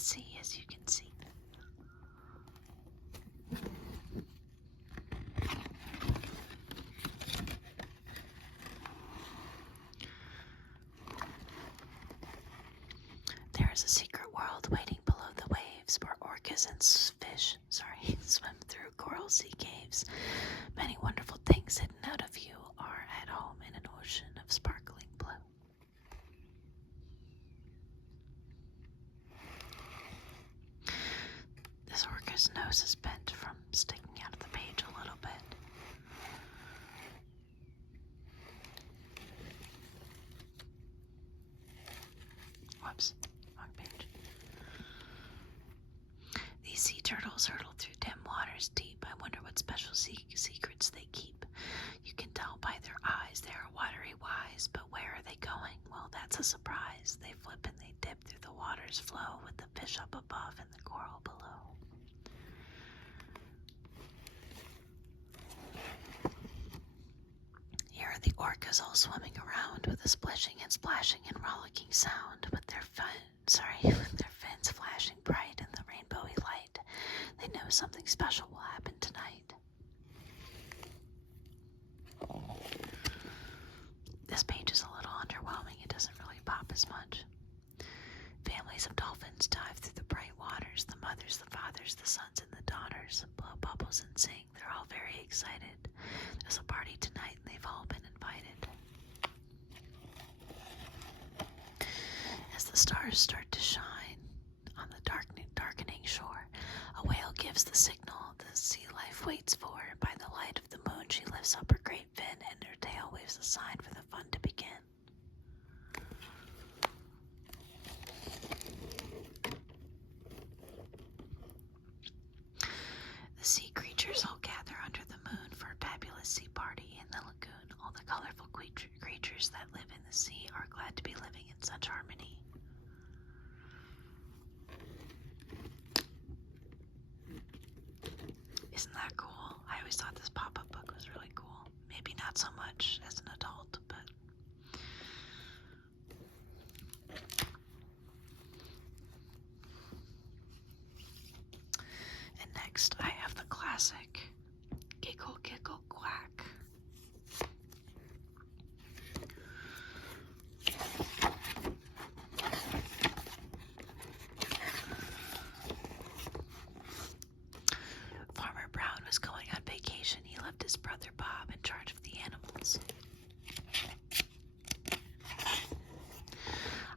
the sea, as you can see. There is a secret world waiting below the waves where orcas and fish swim through coral sea caves. Many wonderful things hidden out of view are at home in an ocean of sparkling blue. This orca's nose is bent from sticking out of the page a little bit. Whoops, wrong page. These sea turtles hurtle through dim waters deep. I wonder what special secrets they keep. You can tell by their eyes they are watery wise, but where are they going? Well, that's a surprise. They flip and they dip through the water's flow with the fish up above and the coral below. Here are the orcas all swimming around with a splishing and splashing and rollicking sound with their fins flashing bright in the rainbowy light. They know something special will happen tonight. This page is a little underwhelming. It doesn't really pop as much. Families of dolphins dive through the bright waters. The mothers, the fathers, the sons, and the daughters blow bubbles and sing. They're all very excited. There's a party tonight and they've all been invited. As the stars start to shine on the darkening shore, a whale gives the signal the sea life waits for. By the light of the moon, she lifts up her great fin and her tail waves a sign for the fun to begin. The sea creatures all gather under the moon for a fabulous sea party in the lagoon. All the colorful creatures that live in the sea are glad to be living in such harmony. Isn't that cool? I always thought this pop-up book was really cool. Maybe not so much as an adult, but and next I have the classic Giggle, Giggle, Quack. Farmer Brown was going on vacation. He left his brother Bob in charge of the animals.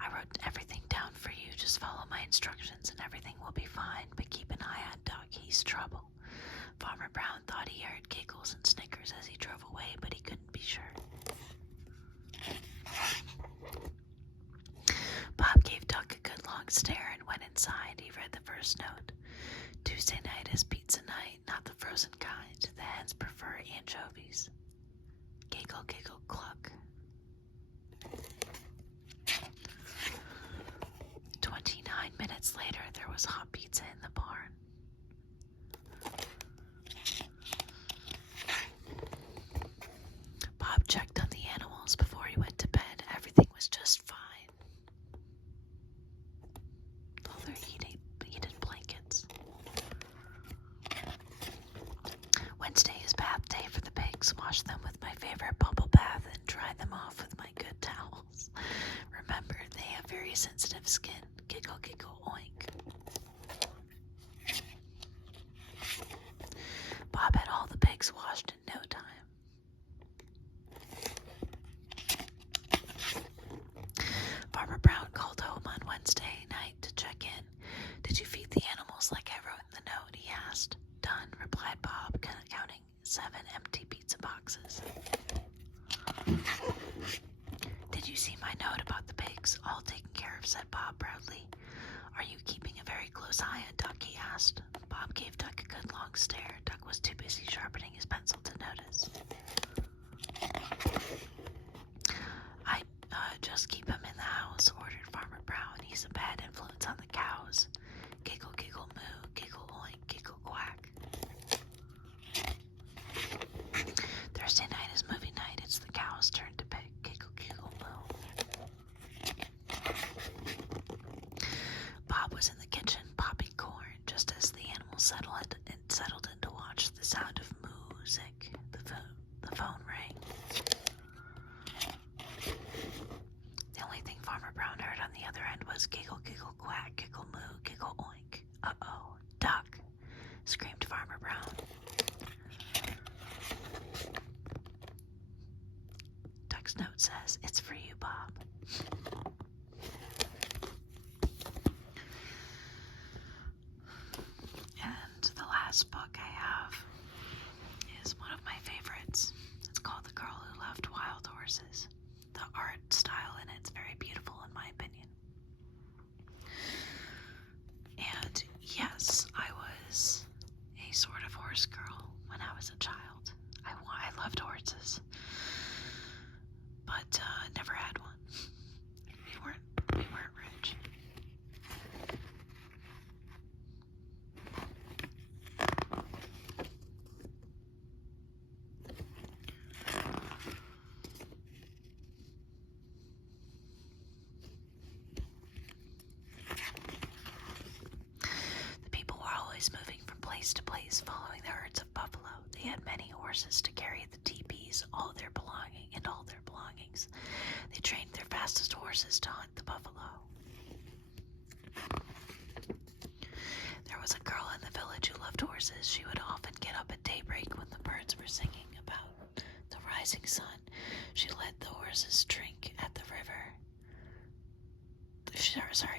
I wrote everything down for you. Just follow my instructions and everything will be fine, but keep an eye on Duck. He's trouble. Farmer Brown thought he heard giggles and snickers as he drove away, but he couldn't be sure. Bob gave Duck a good long stare and went inside. He read the first note. Tuesday night is pizza night, not the frozen kind. The hens prefer anchovies. Giggle, giggle, cluck. 29 minutes later, there was hot pizza in the barn. Bob checked on the animals before he went to bed. Everything was just fine. All their heated blankets. Wednesday is bath day for the pigs. Wash them with my favorite bubble bath and dry them off with my good towels. Remember, they have very sensitive skin. Giggle, giggle, oink. Bob had all the pigs washed in no time. Farmer Brown called home on Wednesday night to check in. Did you feed the animals like I wrote in the note? He asked. Done, replied Bob, counting 7 empty pizza boxes. Did you see my note about the pigs? All taken care of, said Bob proudly. Are you keeping a very close eye on Duck? He asked. Bob gave Duck a good long stare. Duck was too busy sharpening his pencil to notice. Just keep him in the house, ordered Farmer Brown. He's a bad influence on the cows. Giggle, giggle, moo, giggle, oink, giggle, quack. Thursday night is movie night. It's the cow's turn to pick. Giggle, giggle, moo. Bob was in the kitchen last book I have is one of my favorites. It's called The Girl Who Loved Wild Horses. The art style in it's very beautiful in my opinion. And yes, I was a sort of horse girl when I was a child. I loved horses, but never had one. We weren't rich. The people were always moving from place to place, following the herds of buffalo. They had many horses to carry the teepees, all their belongings. They trained their fastest horses to hunt the buffalo. There was a girl in the village who loved horses. She would often get up at daybreak when the birds were singing about the rising sun. She led the horses drink at the river.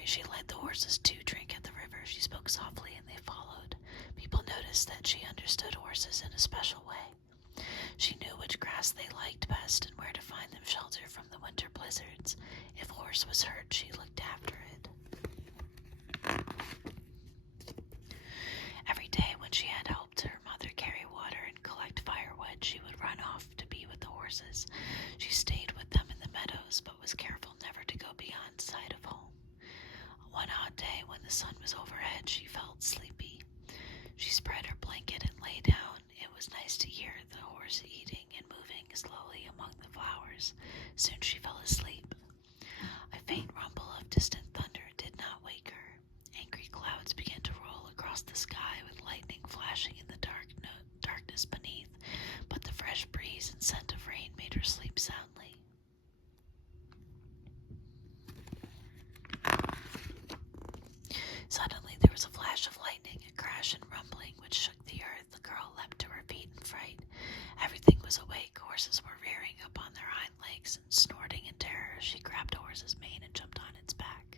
She led the horses to drink at the river. She spoke softly and they followed. People noticed that she understood horses in a special way. She knew which grass they liked best and where to find them shelter from the winter blizzards. If a horse was hurt, she looked after it. Every day when she had helped her mother carry water and collect firewood, she would run off to be with the horses. She stayed with them in the meadows, but was careful never to go beyond sight of home. One hot day when the sun was overhead, she felt sleepy. She spread her blanket and lay down. It was nice to hear the horse eating and moving slowly among the flowers. Soon she fell asleep. A faint rumble of distant thunder did not wake her. Angry clouds began to roll across the sky with lightning flashing in the darkness beneath, but the fresh breeze and scent of rain made her sleep soundly. Suddenly there was a flash of lightning, a crash and rumbling which shook the earth. The girl leapt to her feet in fright. Everything was awake. Horses were rearing up on their hind legs and snorting in terror. She grabbed a horse's mane and jumped on its back.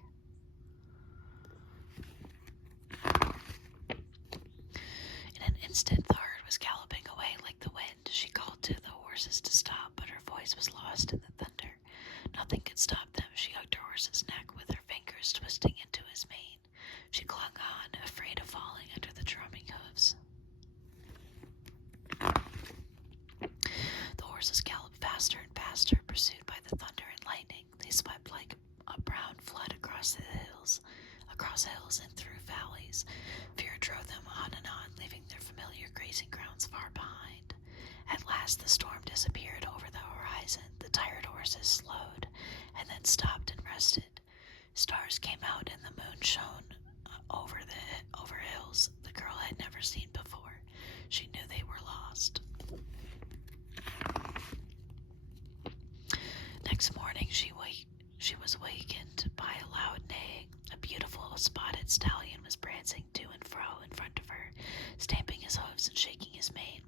In an instant, the herd was galloping away like the wind. She called to the horses to stop, but her voice was lost in the thunder. Nothing could stop them. She hugged her horse's neck with her fingers twisting into his mane. She clung on, afraid of falling under the drumming hooves. The horses galloped faster and faster, pursued by the thunder and lightning. They swept like a brown flood across hills and through valleys. Fear drove them on and on, leaving their familiar grazing grounds far behind. At last the storm disappeared over the horizon. The tired horses slowed and then stopped and rested. Stars came out and the moon shone over hills the girl had never seen before. She knew they were lost. Next morning she was wakened by a loud neighing. A beautiful spotted stallion was prancing to and fro in front of her, stamping his hooves and shaking his mane.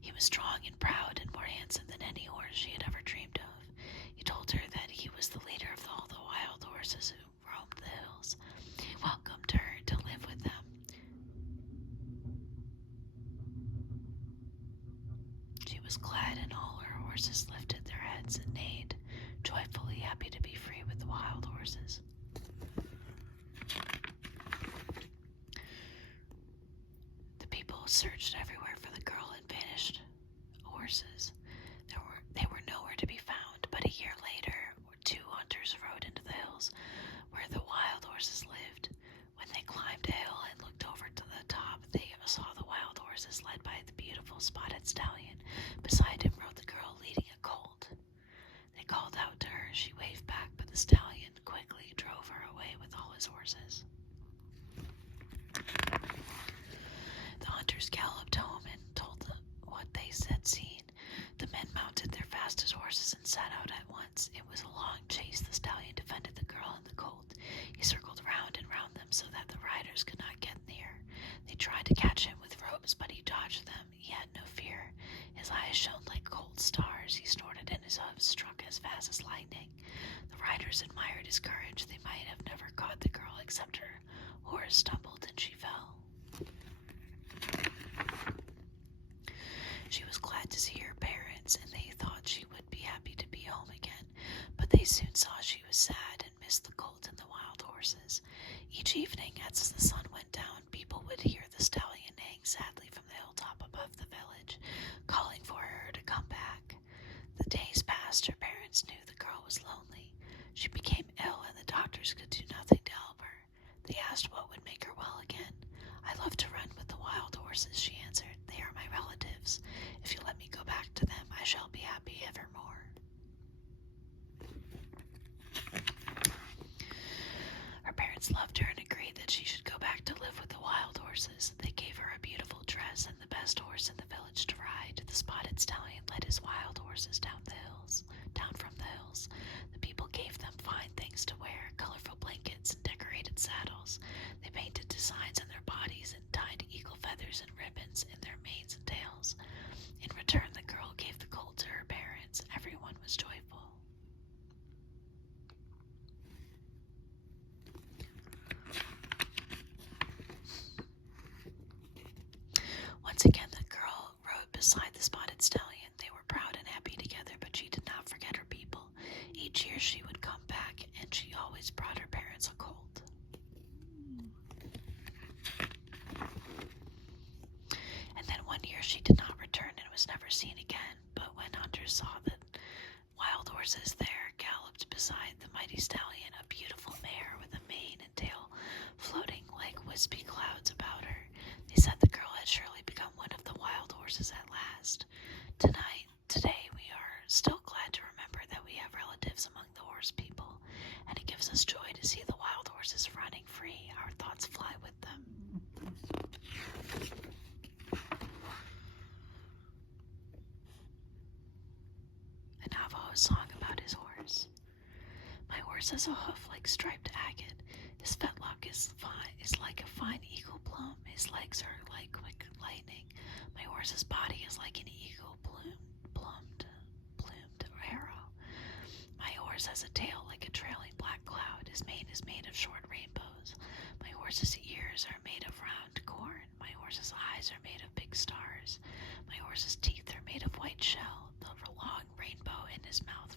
He was strong and proud and more handsome than any horse she had ever dreamed of. He told her that he was the leader of all the wild horses who roamed the hills. He welcomed her to live with them. She was glad, and all her horses lifted their heads and neighed, joyfully happy to be free with the wild horses. The people searched everywhere for the girl and vanished horses. They were nowhere to be found, but a year later, two hunters rode into the hills where the wild horses lived. When they climbed a hill and looked over to the top, they saw the wild horses led by the beautiful spotted stallion. Beside him rode the girl leading a colt. They called out to her. She waved back, but the stallion quickly drove her away with all his horses. The hunters galloped home and told them what they had seen. The men mounted their fastest horses and set out at once. It was a long chase. The stallion defended the girl and the colt. He circled round and round them so that the riders could not get near. They tried to catch him with ropes, but he dodged them. He had no fear. His eyes shone like cold stars. He snorted and his hooves struck as fast as lightning. The riders admired his courage. They might have never caught the girl except her horse stumbled and she fell. asked what would make her well again. I love to run with the wild horses, she answered. They are my relatives. If you let me go back to them, I shall be happy evermore. Her parents loved her and agreed that she should go back to live with the wild horses. They gave her a beautiful dress and the best horse in the village to ride. The spotted stallion led his wild horses down from the hills. The people gave them fine things to wear, colorful blankets and decorated saddles. They painted designs on their bodies and tied eagle feathers and ribbons in their manes and tails. In return, the girl gave the colt to her parents. Everyone was joyful. Once again, the girl rode beside the spotted stallion. They were proud and happy together, but she did not forget her people. Each year she would come back, and she always brought her parents a colt. And then one year she did not return and was never seen again, but when hunters saw that wild horses there galloped beside the mighty stallion, a beautiful mare with a mane and tail floating like wispy clouds about her. They said the girl had surely become one of the wild horses at last. Today, we are still glad to remember that we have relatives among the horse people, and it gives us joy to see the wild horses running free. Our thoughts fly with them. A Navajo song about his horse. My horse has a hoof like striped agate. His fetlock is like a fine eagle plum. His legs are like quick lightning. My horse's body is like an eagle plumed arrow. My horse has a tail like a trailing black cloud. His mane is made of short rainbows. My horse's ears are made of round corn. My horse's eyes are made of big stars. My horse's teeth are made of white shell. The long rainbow in his mouth